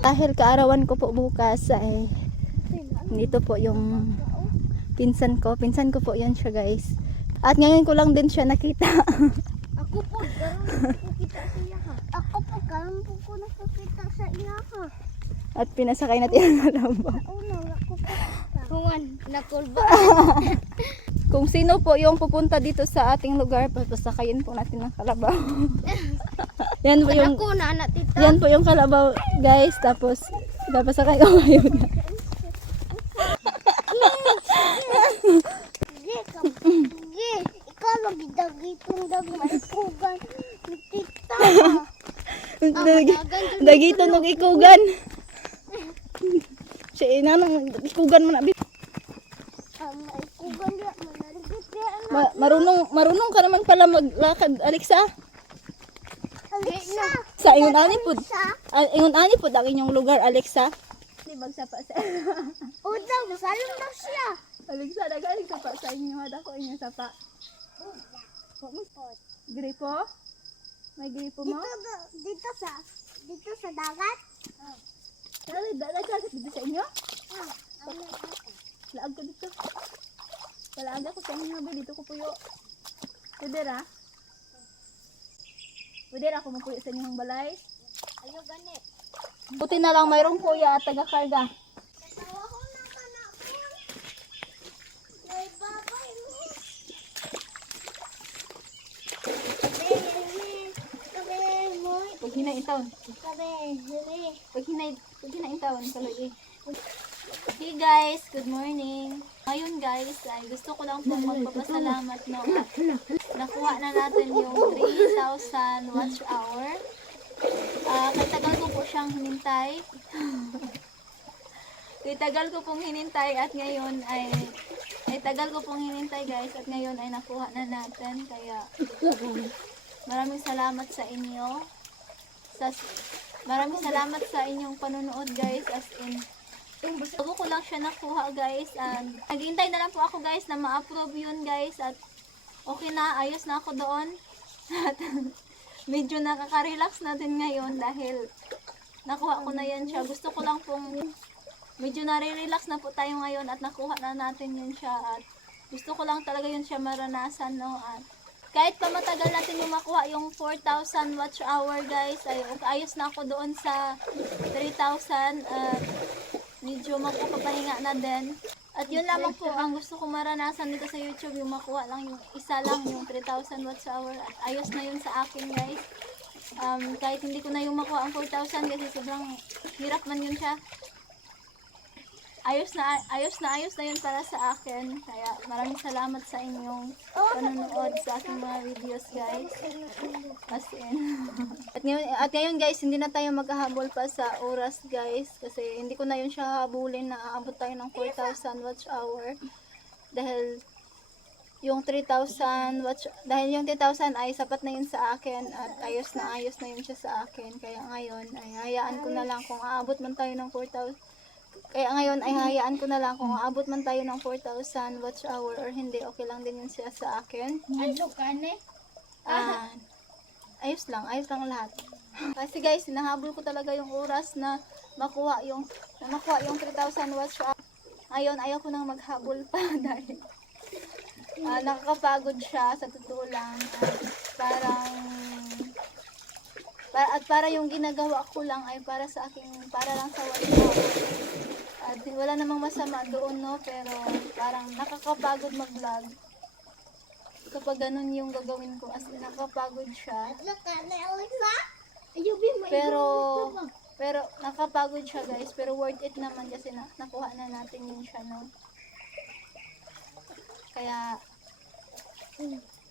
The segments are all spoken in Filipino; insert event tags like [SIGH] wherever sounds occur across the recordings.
Dahil kaarawan ko po bukas ay dito po yung pinsan ko. Pinsan ko po yan siya guys. At ngayon ko lang din siya nakita. [LAUGHS] Ako po, karon po kita sa iya ha. Ako po, karon po ko nakakita sa iya ha. At pinasakay natin ang kalabaw. Una, ako po. Huwan, nakulba. [LAUGHS] Kung sino po yung pupunta dito sa ating lugar, papasakayin po natin ng kalabaw. [LAUGHS] yan po yung Ako na, anak tita. yan po yung kalabaw, guys. Tapos papasakay ko [LAUGHS] ngayon. Sige, sige. Ikaw lagi dagitong dagmay kugan. ni Tita. Dagi, dagito nog ikugan. Si ina nang ikugan mo na. bi- may kugan niya. Manarigit niya. Ma- marunong marunong ka naman pala maglakad, Alexa. Alexa. Sa ingon ani pud. Ah, ingon ani pud ang inyong lugar, Alexa. Di magsapa sa [LAUGHS] Udang, salong na siya. Alexa, dagaling sapa sa inyo. Hada ko inyo sapa. Gripo? May gripo mo? Dito, dito sa, dito sa dagat. Dali, dali ka dito sa inyo? Ako? Laag ko dito. Laag ako sa inyo, ba? Dito ko puyo. Pwede ra? Pwede ra ako mapuyo sa inyong balay? Ayaw gani. Buti na lang mayroong kuya at taga-karga. Pag. Kabe, hili. Pag hinay, pag hinay itaon, kaloy Hey guys, good morning. Ngayon guys, ay gusto ko lang pong magpapasalamat no? At nakuha na natin yung 3,000 watch hour. Ah, kay tagal ko po siyang hinintay. [LAUGHS] kay tagal ko pong hinintay at ngayon ay ay tagal ko pong hinintay guys. At ngayon ay nakuha na natin. Kaya maraming salamat sa inyo. Sa, maraming salamat sa inyong panonood guys. As in Bago ko lang siya nakuha guys and naghihintay na lang po ako guys na ma-approve yun guys at okay na, ayos na ako doon. [LAUGHS] At medyo nakaka-relax na din ngayon dahil nakuha ko na yan siya. Gusto ko lang pong medyo nare-relax na po tayo ngayon at nakuha na natin yun siya. At gusto ko lang talaga yun siya maranasan no? At kahit pa matagal natin yung makuha yung 4,000 watch hour guys ay ayos na ako doon sa 3,000 at medyo magpapahinga na din. At yun lamang po ang gusto ko maranasan dito sa YouTube, yung makuha lang yung isa lang, yung 3,000 watts hour. At ayos na yun sa akin guys. Um, kahit hindi ko na yung makuha ang 4,000 kasi sobrang hirap man yun siya. Ayos na, ayos na, ayos na yun para sa akin. Kaya maraming salamat sa inyong panonood sa aking mga videos guys. As in. [LAUGHS] at, ngayon, at ngayon guys, hindi na tayo maghahabol pa sa oras guys. Kasi hindi ko na yun siya habulin na aabot tayo ng 4,000 watch hour. Dahil yung 3,000 watch, dahil yung 3,000 ay sapat na yun sa akin at ayos na ayos na yun siya sa akin. Kaya ngayon ay hayaan ko na lang kung aabot man tayo ng 4,000 kaya ngayon ay hayaan ko na lang kung aabot man tayo ng 4,000 watch hour or hindi, okay lang din yun siya sa akin. Ano ka ni? Ah, ayos lang, ayos lang lahat. Kasi guys, hinahabol ko talaga yung oras na makuha yung na makuha yung 3,000 watch hour. Ngayon, ayaw ko nang maghabol pa [LAUGHS] dahil ah, nakakapagod siya sa totoo lang. At parang para, at para yung ginagawa ko lang ay para sa aking para lang sa watch hour. Wala namang masama doon no, pero parang nakakapagod mag-vlog. Kapag ganun yung gagawin ko as in nakapagod siya. Pero pero nakapagod siya guys. Pero worth it naman kasi na, nakuha na natin yun siya no? Kaya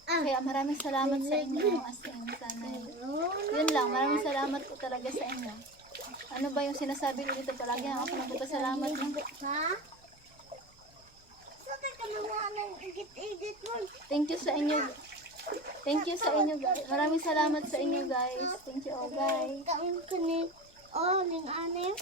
kaya maraming salamat sa inyo as in sana yun. Lang. Maraming salamat po talaga sa inyo ano ba yung sinasabi ko dito palagi na ako nagpapasalamat? Ha? Ng igit-igit mo? thank you sa inyo thank you sa inyo guys maraming salamat sa inyo guys thank you all bye Kaon ka ni... Oh, ning anim.